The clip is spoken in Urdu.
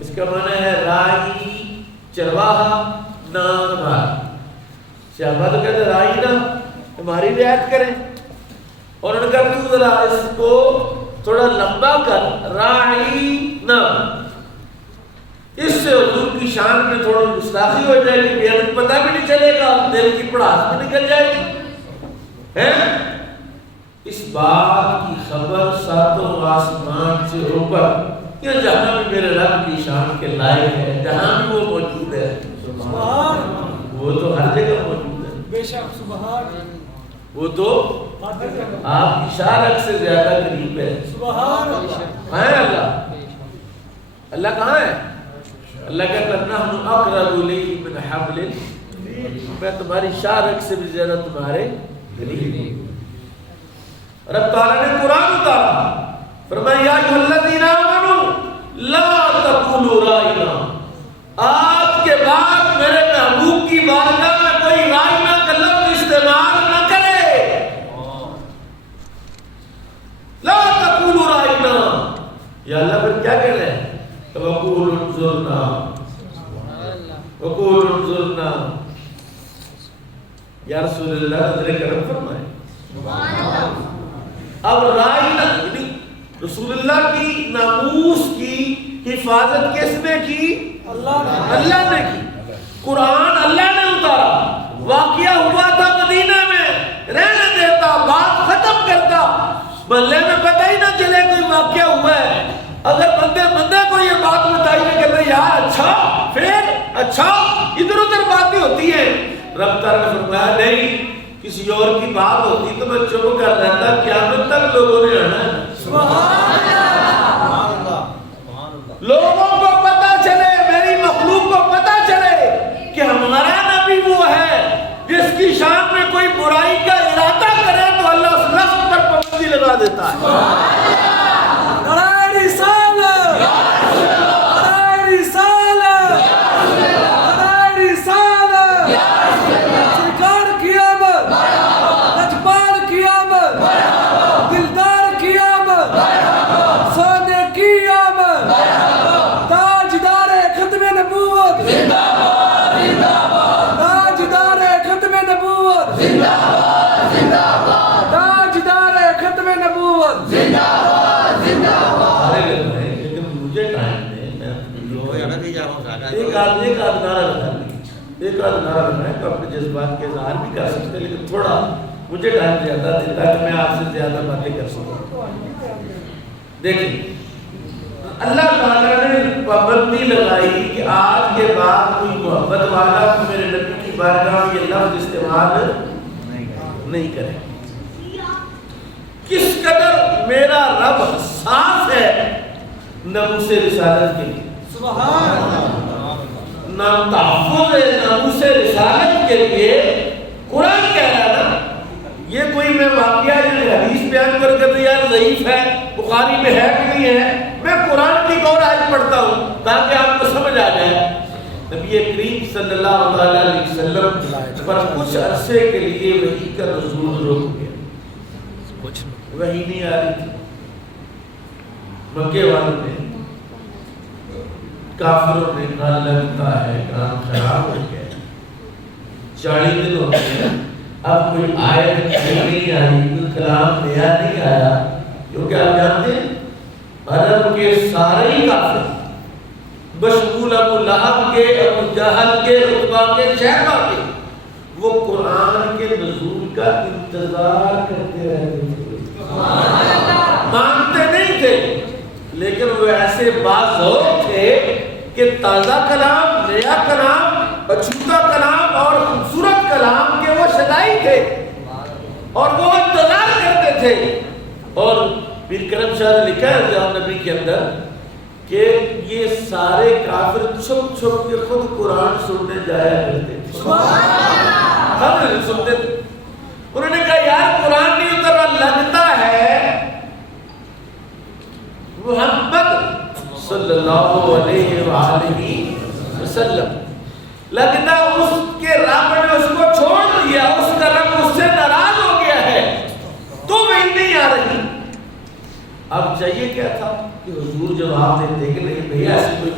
اس کا معنی ہے رائی چرواہا نامدار. صحابہ تو کہتے رائی نا ہماری رعایت کریں, اور انہوں نے کہا تو ذرا اس کو تھوڑا لمبا کر رائی نا. اس سے حضور کی شان میں تھوڑی گستاخی ہو جائے گی, بے پتہ بھی نہیں چلے گا, دل کی پڑاس بھی نکل جائے گی ہے. اس بات کی خبر ساتوں آسمان سے اوپر یا جہاں بھی میرے رب کی شان کے لائق ہے, جہاں بھی وہ موجود ہے, وہ تو ہر جگہ موجود ہے بے شک. سبحان وہ تو آپ کی شارک سے زیادہ قریب ہے. سبحان اللہ. کہاں ہے اللہ؟ اللہ کہاں ہے؟ اللہ کہتا ہے نحن اقرب الیہ من حبل, میں تمہاری شارک سے بھی زیادہ تمہارے قریب ہوں. رب تعالیٰ نے قرآن اتارا, فرمایا یا ایھا الذین آمنوا لا تقولوا رائنا, آج کے بعد میرے محبوب کی بارگاہ میں کوئی رائنا کا لفظ استعمال نہ کرے. لا تقولوا رائنا, یا اللہ پھر کیا کہہ رہے ہیں؟ وقولوا انظرنا وقولوا انظرنا. یا رسول اللہ حضرت کرم فرمائے. اب رائنا یعنی رسول اللہ کی ناموس کی حفاظت کس نے کی؟ اللہ نے کی. قرآن اللہ نے اتارا, واقعہ ہوا تھا مدینہ میں, رہنے دیتا, بات ختم کرتا, محلے میں پتہ ہی نہ چلے کوئی واقعہ ہوا ہے. اگر بندے کو یہ بات بتائی نہ کہ یار اچھا پھر اچھا ادھر ادھر باتیں ہوتی ہیں. رب تعالیٰ نے فرمایا نہیں, کسی اور کی بات ہوتی تو میں چپ کر رہتا, قیامت تک لوگوں نے آنا ہے. لوگوں کو پتا چلے, میری مخلوق کو پتا چلے کہ ہمارا نبی وہ ہے جس کی شان میں کوئی برائی کا ارادہ کرے تو اللہ اس لفظ پر پابندی لگا دیتا ہے. ایک آدھ نعرہ لگائیں تو اپنے جذبات کے اظہار بھی کر سکتے ہیں, لیکن تھوڑا مجھے ٹائم زیادہ دیتا ہے کہ میں آپ سے زیادہ باتیں کر سکوں. دیکھیں اللہ تعالیٰ نے پابندی لگائی کہ آج کے بعد کوئی محبت والا میرے نبی کی بارگاہ میں یہ لفظ استعمال نہیں کرے. کس قدر میرا رب حساس ہے ناموس رسالت کے لیے. سبحان اللہ. نام تحفظ ناموس رسالت کے لیے قرآن کہہ رہا نا, یہ کوئی میں واقعہ یا حدیث بیان کر کے یار ضعیف ہے, بخاری میں ہے کہ نہیں ہے, میں قرآن کی اور آیت پڑھتا ہوں تاکہ آپ کو سمجھ آ جائے. نبی کریم صلی اللہ علیہ وسلم پر کچھ عرصے کے لیے وحی کا نزول رک گیا, وحی نہیں آ رہی تھی. مکے والوں نے کافروں نے کہا لگتا ہے کام خراب ہو گیا, 40 دن ہو گئے, اب کوئی آیت نہیں آئی, کوئی کلام نیا نہیں آیا. کیونکہ آپ جانتے ہیں عرب کے سارے ہی کافر بشمول ابو لہب کے, ابو جہل کے, عتبہ کے, شیبہ کے, وہ قرآن کے نزول کا انتظار کرتے رہتے تھے. مانتے نہیں تھے, لیکن وہ ایسے باذوق تھے کہ تازہ کلام, نیا کلام, اچھوتا کلام اور خوبصورت کلام کے وہ شدائی تھے اور وہ انتظار کرتے تھے. اور پیر کرم شاہ نے لکھا ہے جہاں نبی کے اندر کہ یہ سارے کافر چھپ چھپ کے خود قرآن سننے جایا کرتے تھے. ہم نہیں سنتے تھے. انہوں نے کہا یار قرآن نہیں اترا, لگتا ہے محمد صلی اللہ علیہ وآلہ وسلم, لگتا اس کے رب نے اس کو چھوڑ دیا, اس کا رب اس سے ناراض ہو گیا ہے تو وہ نہیں آ رہی. اب چاہیے کیا تھا کہ حضور جواب دیتے کہ نہیں بھیا ایسی کوئی